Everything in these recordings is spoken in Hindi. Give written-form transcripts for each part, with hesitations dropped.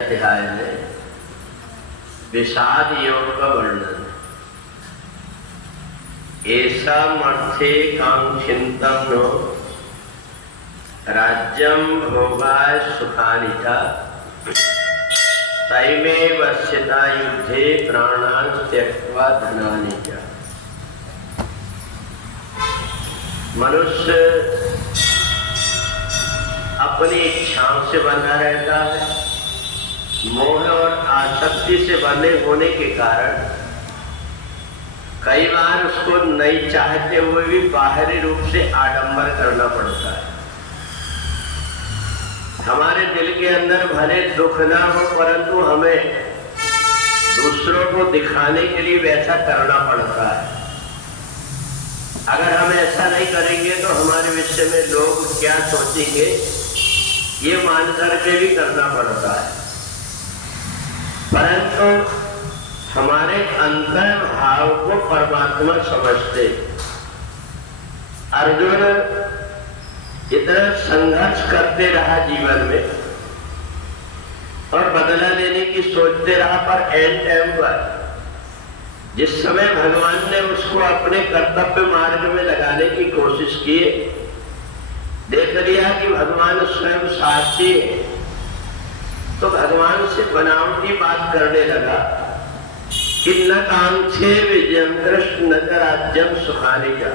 अध्याय में विषाद योग का वर्णन। ऐसा अर्थे कांक्षितं नो राज्यं भोगाय सुखानि च तैमेव स्थिता युद्धे प्राणान् त्यक्त्वा धनानि च। मनुष्य अपनी इच्छाओं से बंधा रहता है। मोह और आसक्ति से बंधे होने के कारण कई बार उसको नहीं चाहते हुए भी बाहरी रूप से आडंबर करना पड़ता है। हमारे दिल के अंदर भले दुख ना हो, परंतु हमें दूसरों को दिखाने के लिए वैसा करना पड़ता है। अगर हम ऐसा नहीं करेंगे तो हमारे विषय में लोग क्या सोचेंगे, ये मान करके भी करना पड़ता है। परंतु हमारे अंतर भाव को परमात्मा समझते। अर्जुन इतना संघर्ष करते रहा जीवन में और बदला लेने की सोचते रहा, पर एंड टाइम पर जिस समय भगवान ने उसको अपने कर्तव्य मार्ग में लगाने की कोशिश की, देख लिया कि भगवान स्वयं साक्षी है, तो भगवान से बनावटी बात करने लगा कि न कांक्षे विजयम कृष्ण न राज्यम सुखानि च।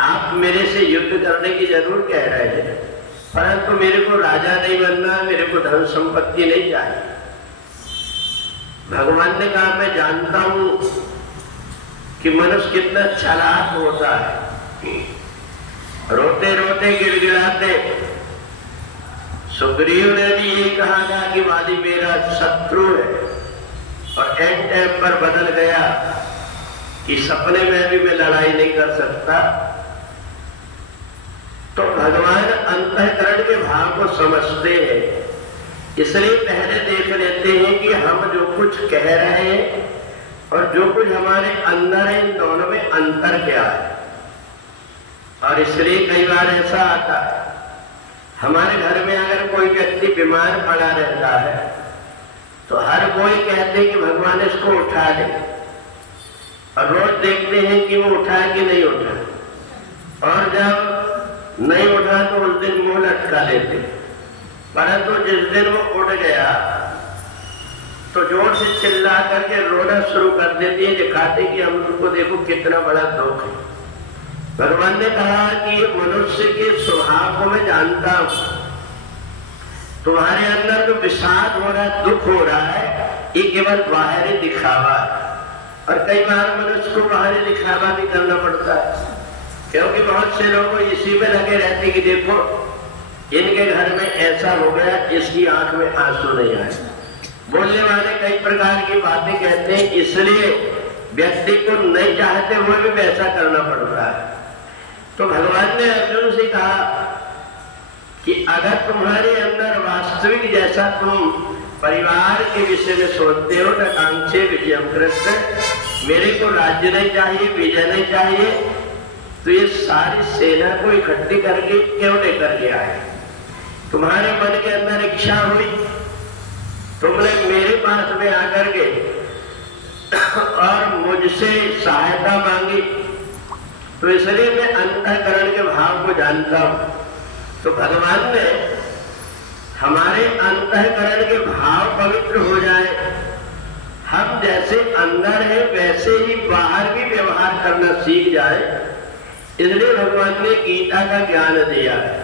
आप मेरे से युद्ध करने की जरूर कह रहे हैं, परंतु मेरे को राजा नहीं बनना, मेरे को धन संपत्ति नहीं चाहिए। भगवान ने कहा मैं जानता हूं कि मनुष्य कितना चालाक होता है। रोते रोते गिड़गिड़ाते सुग्रीव ने भी ये कहा था कि वाली मेरा शत्रु है, और एंड टाइम पर बदल गया कि सपने में भी मैं लड़ाई नहीं कर सकता। तो भगवान अंतःकरण के भाव को समझते हैं, इसलिए पहले देख लेते हैं कि हम जो कुछ कह रहे हैं और जो कुछ हमारे अंदर है, इन दोनों में अंतर क्या है। और इसलिए कई बार ऐसा आता है, हमारे घर में अगर कोई व्यक्ति बीमार पड़ा रहता है तो हर कोई कहते कि भगवान इसको उठा दे, और रोज देखते हैं कि वो उठा कि नहीं उठा, और जब नहीं उठा तो उस दिन मुंह लटका लेते। परंतु जिस दिन वो उठ गया तो जोर से चिल्ला करके रोना शुरू कर देते हैं, दिखाते कि हम उनको देखो कितना बड़ा दुख है। भगवान ने कहा कि ये मनुष्य के स्वभाव को मैं जानता हूं। तुम्हारे अंदर जो विषाद हो रहा है, दुख हो रहा है, ये केवल बाहरी दिखावा है। और कई बार मनुष्य को बाहरी दिखावा भी करना पड़ता है, क्योंकि बहुत से लोग इसी में लगे रहते कि देखो इनके घर में ऐसा हो गया, इसकी आंख में आंसू नहीं आए। बोलने वाले कई प्रकार की बातें कहते हैं, इसलिए व्यक्ति को नहीं चाहते हुए भी वैसा करना पड़ता है। तो भगवान ने अर्जुन से कहा कि अगर तुम्हारे अंदर वास्तविक जैसा तुम परिवार के विषय में सोचते हो, न कांक्षे विजयम कृष्ण, मेरे को राज्य नहीं चाहिए, विजय नहीं चाहिए, तो ये सारी सेना को इकट्ठी करके क्यों लेकर के आए। तुम्हारे मन के अंदर इच्छा हुई, तुमने मेरे पास में आकर के और मुझसे सहायता मांगी, तो इसलिए मैं अंतःकरण के भाव को जानता हूं। तो भगवान ने हमारे अंतःकरण के भाव पवित्र हो जाए, हम जैसे अंदर है वैसे ही बाहर भी व्यवहार करना सीख जाए, इसलिए भगवान ने गीता का ज्ञान दिया है।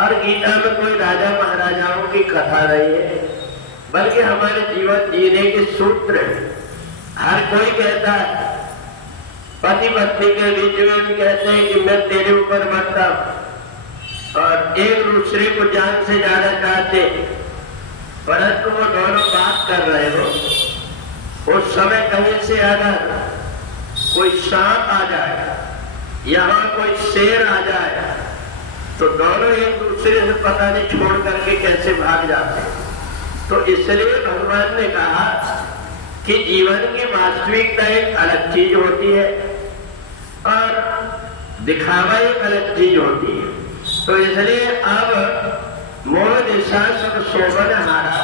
और गीता में कोई राजा महाराजाओं की कथा नहीं है, बल्कि हमारे जीवन जीने के सूत्र है। हर कोई कहता है, पति पत्नी के बीच में भी कहते हैं कि मैं तेरे ऊपर मरता हूं, और एक दूसरे को जान से ज्यादा चाहते, परंतु वो दोनों बात कर रहे हो, उस समय कहीं से अगर कोई सांप आ जाए, यहाँ कोई शेर आ जाए, तो दोनों एक दूसरे से पता नहीं छोड़ करके कैसे भाग जाते। तो इसलिए भगवान ने कहा कि जीवन की वास्तविकता एक अलग चीज होती है और दिखावा एक अलग चीज होती है। तो इसलिए अब मोह निशा सब शोभन हारा,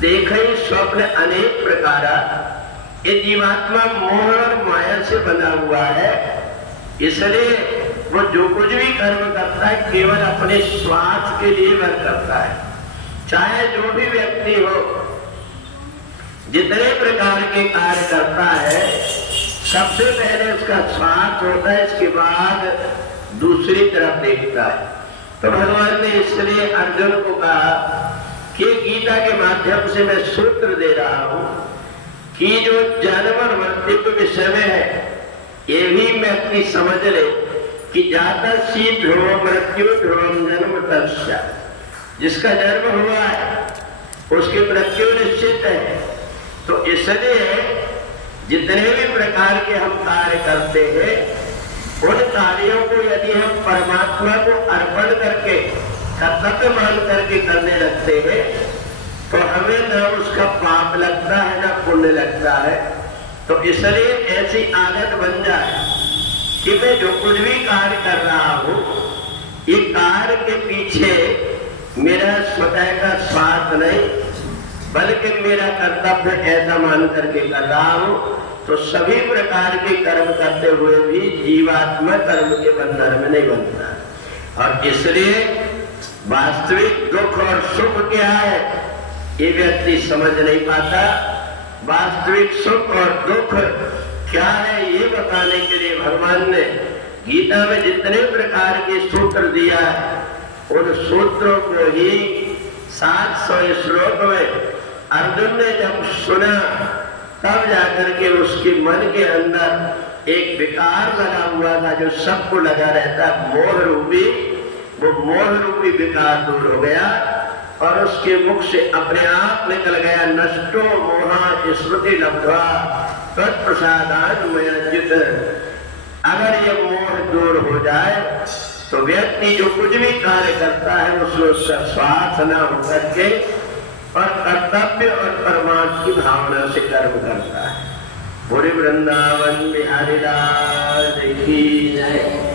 देखे स्वप्न अनेक प्रकारा। ये जीवात्मा मोह और माया से बना हुआ है, इसलिए वो जो कुछ भी कर्म करता है केवल अपने स्वार्थ के लिए वह करता है। चाहे जो भी व्यक्ति हो, जितने प्रकार के कार्य करता है, सबसे पहले उसका स्वार्थ होता है, इसके बाद दूसरी तरफ देखता है। तो भगवान ने इसलिए अर्जुन को कहा कि गीता के माध्यम से मैं सूत्र दे रहा हूं कि जो जन्म और मृत्यु के विषय में है, ये भी मैं अपनी समझ ले कि जाता सी ध्रुव मृत्यु ध्रुवम जन्म तस्या। जिसका जन्म हुआ है उसकी मृत्यु निश्चित है। तो इसलिए जितने भी प्रकार के हम कार्य करते हैं, उन कार्यों को यदि हम परमात्मा को अर्पण करके कर्तव्य मान करके करने लगते हैं, तो हमें न उसका पाप लगता है न पुण्य लगता है। तो इसलिए ऐसी आदत बन जाए कि मैं जो कुछ भी कार्य कर रहा हूं, ये कार्य के पीछे मेरा स्वतः का स्वार्थ नहीं, बल्कि मेरा कर्तव्य ऐसा मान करके कर रहा हूं। तो सभी प्रकार के कर्म करते हुए भी जीवात्मा कर्म के बंधन में नहीं बनता। और इसलिए वास्तविक दुख और सुख क्या है, ये व्यक्ति समझ नहीं पाता। वास्तविक सुख और दुख क्या है, ये बताने के लिए भगवान ने गीता में जितने प्रकार के सूत्र दिया है, उन सूत्रों को ही 700 श्लोक में अर्जुन ने जब सुना, तब जाकर के उसके मन के अंदर एक विकार लगा हुआ था, जो सबको लगा रहता है, मोह रूपी। वो मोह रूपी विकार दूर हो गया और उसके मुख से अपने आप निकल गया, नष्टो मोहा स्मृति लब्ध्वा तत्प्रसादान मयाजित। अगर ये मोह दूर हो जाए तो व्यक्ति जो कुछ भी कार्य करता है उसमें उसका स्वार्थ न होकर के और कर्तव्य और परमात्मा की भावना से कर्म करता है। पूरे वृंदावन बिहारी लाल की जय।